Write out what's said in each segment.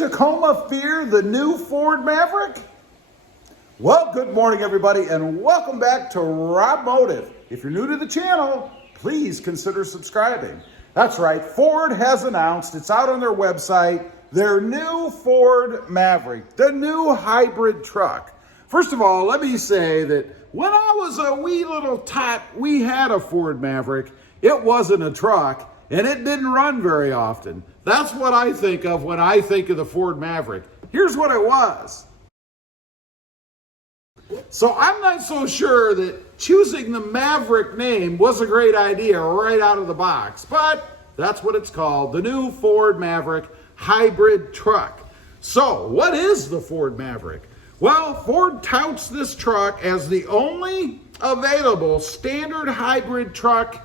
Tacoma fear the new Ford Maverick? Well, good morning everybody and welcome back to RobMotive. If you're new to the channel, please consider subscribing. That's right, Ford has announced, it's out on their website, their new Ford Maverick, the new hybrid truck. First of all, let me say that when I was a wee little tot, we had a Ford Maverick. It wasn't a truck and it didn't run very often. That's what I think of when I think of the Ford Maverick. Here's what it was. So I'm not so sure that choosing the Maverick name was a great idea right out of the box, but that's what it's called, the new Ford Maverick hybrid truck. So what is the Ford Maverick? Well, Ford touts this truck as the only available standard hybrid truck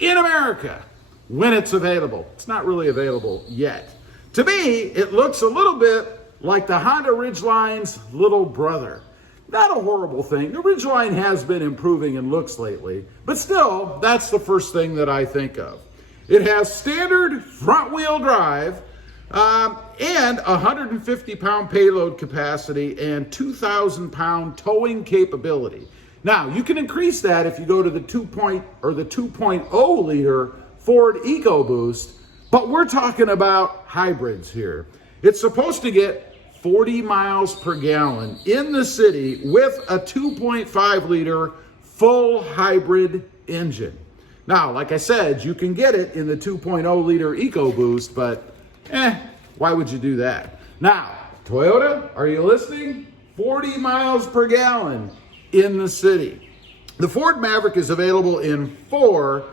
in America when it's available. It's not really available yet. To me, it looks a little bit like the Honda Ridgeline's little brother. Not a horrible thing. The Ridgeline has been improving in looks lately, but still, that's the first thing that I think of. It has standard front-wheel drive and 150-pound payload capacity and 2,000-pound towing capability. Now, you can increase that if you go to the 2.0 liter Ford EcoBoost, but we're talking about hybrids here. It's supposed to get 40 miles per gallon in the city with a 2.5 liter full hybrid engine. Now, like I said, you can get it in the 2.0 liter EcoBoost, but why would you do that? Now, Toyota, are you listening? 40 miles per gallon in the city. The Ford Maverick is available in 4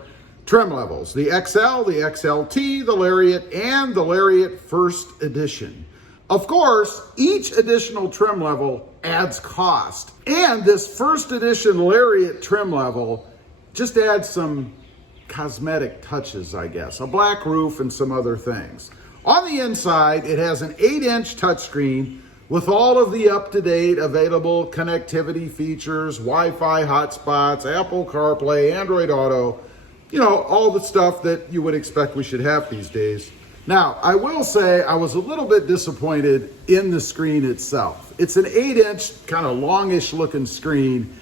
trim levels: the XL, the XLT, the Lariat, and the Lariat First Edition. Of course, each additional trim level adds cost, and this First Edition Lariat trim level just adds some cosmetic touches, I guess, a black roof and some other things. On the inside, it has an 8-inch touchscreen with all of the up-to-date available connectivity features, Wi-Fi hotspots, Apple CarPlay, Android Auto, you know, all the stuff that you would expect we should have these days. Now, I will say I was a little bit disappointed in the screen itself. It's an 8-inch, kind of longish looking screen.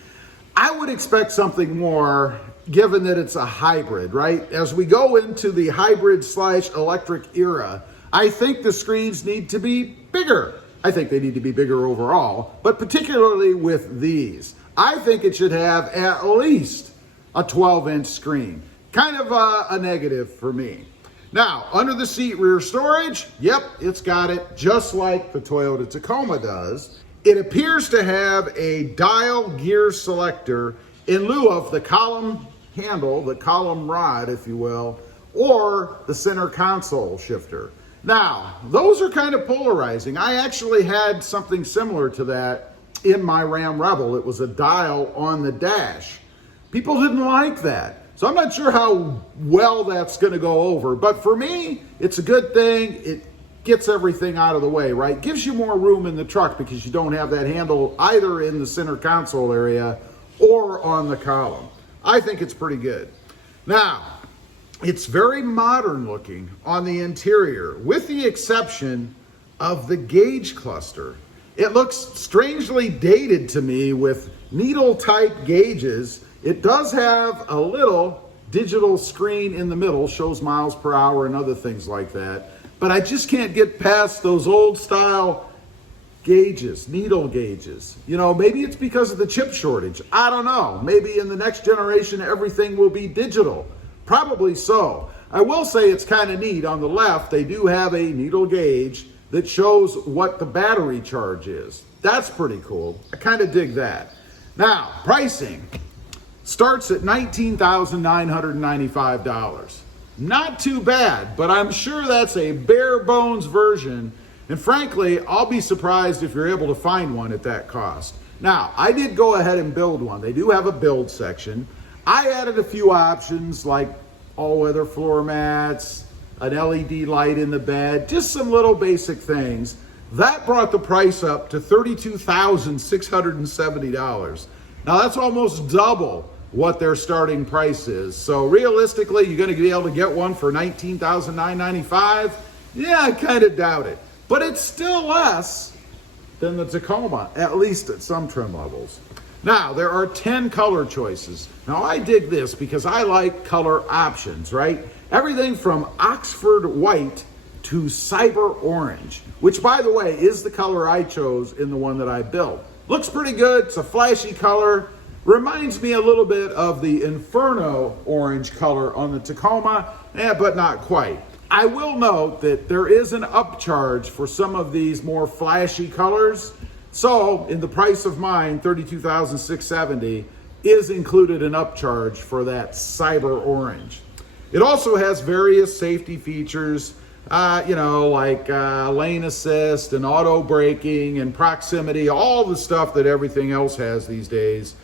I would expect something more given that it's a hybrid, right? As we go into the hybrid/electric era, I think the screens need to be bigger. I think they need to be bigger overall, but particularly with these. I think it should have at least a 12-inch screen. Kind of a negative for me. Now, under the seat rear storage, yep, it's got it just like the Toyota Tacoma does. It appears to have a dial gear selector in lieu of the column handle, the column rod, if you will, or the center console shifter. Now, those are kind of polarizing. I actually had something similar to that in my Ram Rebel. It was a dial on the dash. People didn't like that. So I'm not sure how well that's going to go over, but for me, it's a good thing. It gets everything out of the way, right? Gives you more room in the truck because you don't have that handle either in the center console area or on the column. I think it's pretty good. Now, it's very modern looking on the interior, with the exception of the gauge cluster. It looks strangely dated to me with needle-type gauges. It does have a little digital screen in the middle, shows miles per hour and other things like that. But I just can't get past those old style gauges, needle gauges. You know, maybe it's because of the chip shortage. I don't know. Maybe in the next generation, everything will be digital. Probably so. I will say it's kind of neat. On the left, they do have a needle gauge that shows what the battery charge is. That's pretty cool. I kind of dig that. Now, pricing starts at $19,995. Not too bad, but I'm sure that's a bare bones version. And frankly, I'll be surprised if you're able to find one at that cost. Now, I did go ahead and build one. They do have a build section. I added a few options like all-weather floor mats, an LED light in the bed, just some little basic things. That brought the price up to $32,670. Now, that's almost double what their starting price is. So realistically, you're going to be able to get one for $19,995? Yeah, I kind of doubt it. but it's still less than the Tacoma, at least at some trim levels. Now, there are 10 color choices. Now, I dig this because I like color options, right? Everything from Oxford white to cyber orange, which, by the way, is the color I chose in the one that I built. Looks pretty good. It's a flashy color. Reminds me a little bit of the Inferno orange color on the Tacoma, but not quite. I will note that there is an upcharge for some of these more flashy colors. So in the price of mine, $32,670, is included an upcharge for that cyber orange. It also has various safety features, like lane assist and auto braking and proximity, all the stuff that everything else has these days.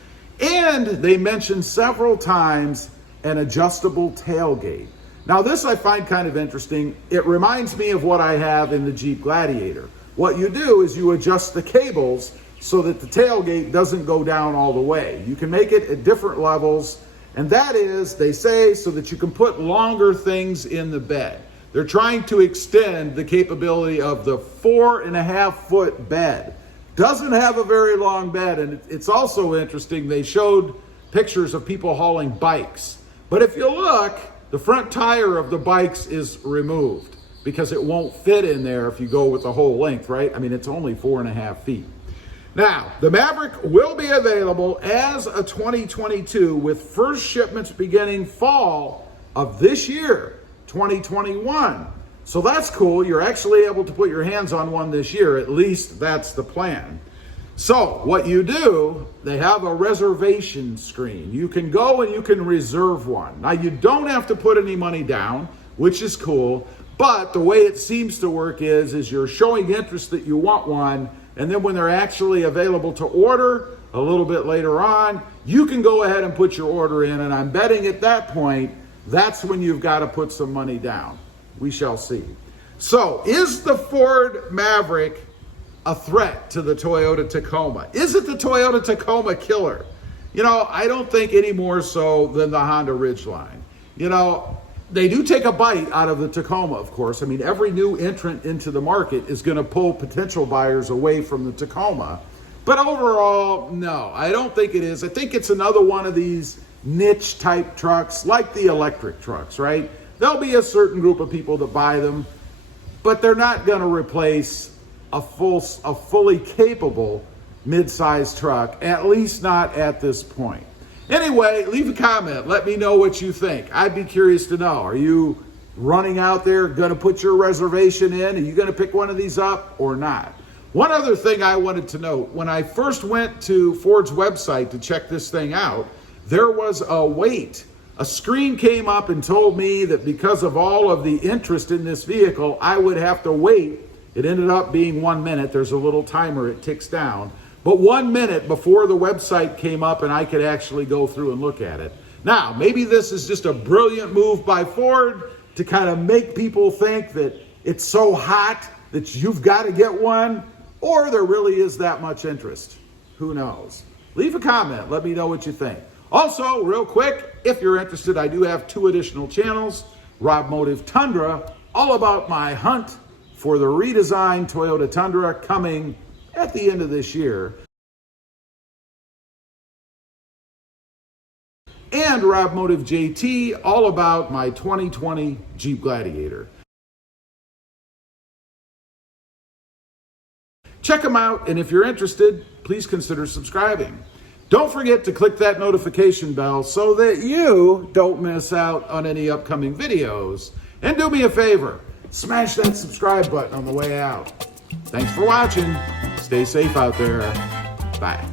And they mentioned several times an adjustable tailgate. Now this I find kind of interesting. It reminds me of what I have in the Jeep Gladiator. What you do is you adjust the cables so that the tailgate doesn't go down all the way. You can make it at different levels, and that is, they say, so that you can put longer things in the bed. They're trying to extend the capability of the 4.5-foot bed. Doesn't have a very long bed, and it's also interesting, they showed pictures of people hauling bikes. But if you look, the front tire of the bikes is removed because it won't fit in there if you go with the whole length, right? I mean, it's only 4.5 feet. Now, the Maverick will be available as a 2022 with first shipments beginning fall of this year, 2021. So that's cool. You're actually able to put your hands on one this year. At least that's the plan. So what you do, they have a reservation screen. You can go and you can reserve one. Now, you don't have to put any money down, which is cool. But the way it seems to work is you're showing interest that you want one, and then when they're actually available to order a little bit later on, you can go ahead and put your order in, and I'm betting at that point, that's when you've got to put some money down. We shall see. So, is the Ford Maverick a threat to the Toyota Tacoma? Is it the Toyota Tacoma killer? I don't think any more so than the Honda Ridgeline. They do take a bite out of the Tacoma, of course. I mean, every new entrant into the market is going to pull potential buyers away from the Tacoma. But overall, no, I don't think it is. I think it's another one of these niche type trucks, like the electric trucks, right? There'll be a certain group of people that buy them, but they're not going to replace a fully capable mid-sized truck, at least not at this point. Anyway, leave a comment. Let me know what you think. I'd be curious to know. Are you running out there, going to put your reservation in? Are you going to pick one of these up or not? One other thing I wanted to note, when I first went to Ford's website to check this thing out, there was a wait. A screen came up and told me that because of all of the interest in this vehicle, I would have to wait. It ended up being 1 minute. There's a little timer, it ticks down. But 1 minute before the website came up and I could actually go through and look at it. Now, maybe this is just a brilliant move by Ford to kind of make people think that it's so hot that you've got to get one, or there really is that much interest. Who knows? Leave a comment. Let me know what you think. Also, real quick, if you're interested, I do have 2 additional channels. RobMotive Tundra, all about my hunt for the redesigned Toyota Tundra coming at the end of this year. And RobMotive JT, all about my 2020 Jeep Gladiator. Check them out, and if you're interested, please consider subscribing. Don't forget to click that notification bell so that you don't miss out on any upcoming videos. And do me a favor, smash that subscribe button on the way out. Thanks for watching. Stay safe out there. Bye.